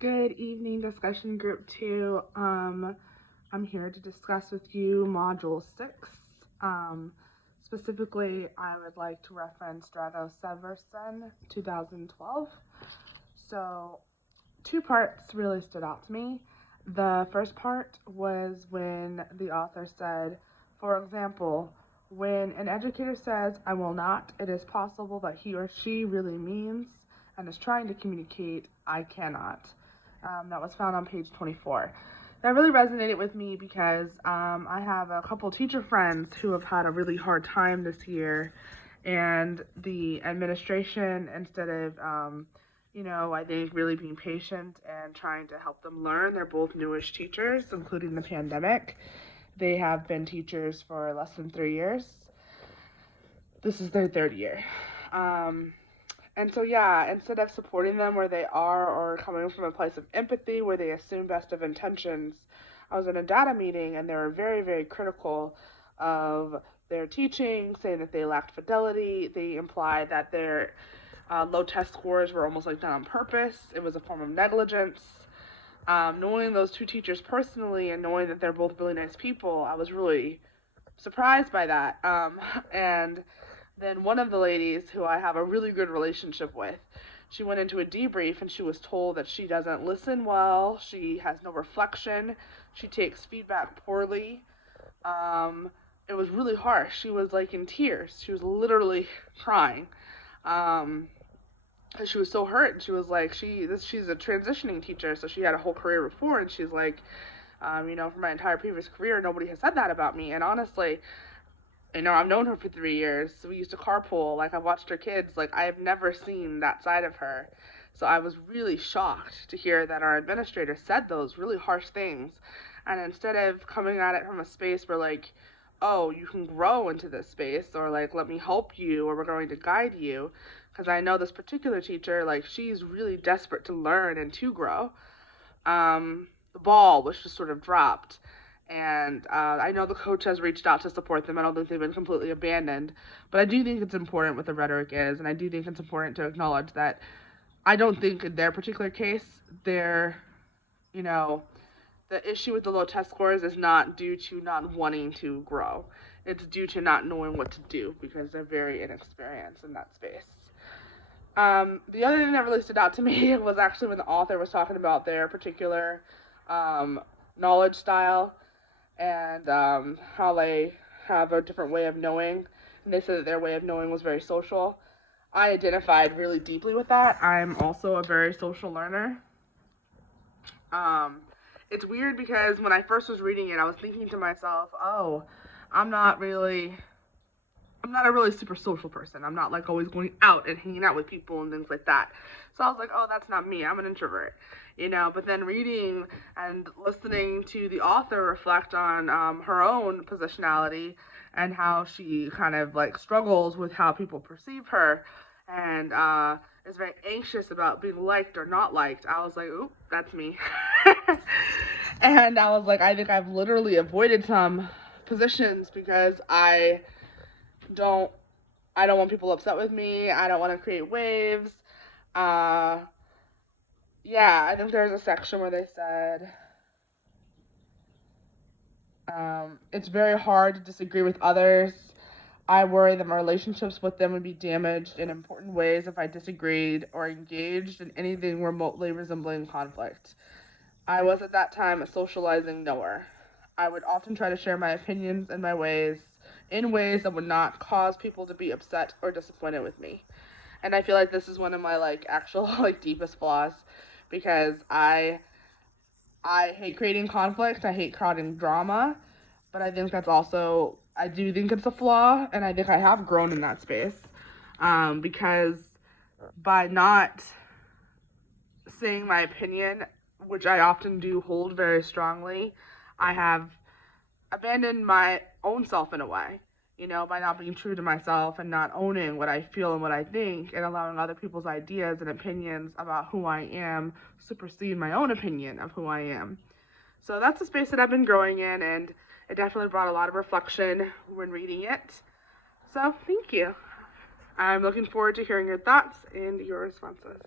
Good evening, discussion group 2. I'm here to discuss with you module 6. Um, Specifically, I would like to reference Drago Severson 2012. So, two parts really stood out to me. The first part was when the author said, for example, when an educator says, I will not, it is possible that he or she really means and is trying to communicate, I cannot. That was found on page 24. That really resonated with me because I have a couple teacher friends who have had a really hard time this year, and the administration, instead of I think really being patient and trying to help them learn. They're both newish teachers, including the pandemic. They have been teachers for less than 3 years. This is their third year. Um, and so, yeah, instead of supporting them where they are or coming from a place of empathy where they assume best of intentions, I was in a data meeting and they were very, very critical of their teaching, saying that they lacked fidelity. They implied that their low test scores were almost like done on purpose. It was a form of negligence. Knowing those two teachers personally and knowing that they're both really nice people, I was really surprised by that. And then one of the ladies who I have a really good relationship with, she went into a debrief and she was told that she doesn't listen well, she has no reflection, she takes feedback poorly. Um, it was really harsh. She was like in tears. She was literally crying. Um, she was so hurt, and she was like, she's a transitioning teacher, so she had a whole career before, and she's like, for my entire previous career, nobody has said that about me. And honestly, I've known her for 3 years. So we used to carpool. Like, I've watched her kids. Like, I have never seen that side of her. So I was really shocked to hear that our administrator said those really harsh things. And instead of coming at it from a space where, like, oh, you can grow into this space, or like, let me help you, or we're going to guide you, because I know this particular teacher, like, she's really desperate to learn and to grow. The ball was just sort of dropped. And I know the coach has reached out to support them. I don't think they've been completely abandoned. But I do think it's important what the rhetoric is. And I do think it's important to acknowledge that I don't think in their particular case, you know, the issue with the low test scores is not due to not wanting to grow. It's due to not knowing what to do because they're very inexperienced in that space. The other thing that really stood out to me was actually when the author was talking about their particular um, knowledge style and how they have a different way of knowing. And they said that their way of knowing was very social. I identified really deeply with that. I'm also a very social learner. Um, it's weird because when I first was reading it, I was thinking to myself, oh, I'm not really I'm not a really super social person. I'm not like always going out and hanging out with people and things like that. So I was like, oh, that's not me. I'm an introvert, But then reading and listening to the author reflect on her own positionality and how she kind of like struggles with how people perceive her and is very anxious about being liked or not liked. I was like, oop, that's me. And I was like, I think I've literally avoided some positions because don't I don't want people upset with me. I don't want to create waves. Uh, yeah, I think there's a section where they said it's very hard to disagree with others. I worry that my relationships with them would be damaged in important ways if I disagreed or engaged in anything remotely resembling conflict. I was at that time a socializing knower. I would often try to share my opinions and my ways in ways that would not cause people to be upset or disappointed with me. And I feel like this is one of my like actual like deepest flaws because I hate creating conflict. I hate creating drama, but I think that's also I do think it's a flaw, and I think I have grown in that space because by not saying my opinion, which I often do hold very strongly, I have abandoned my own self in a way, by not being true to myself and not owning what I feel and what I think and allowing other people's ideas and opinions about who I am supersede my own opinion of who I am. So that's a space that I've been growing in, and it definitely brought a lot of reflection when reading it. So thank you. I'm looking forward to hearing your thoughts and your responses.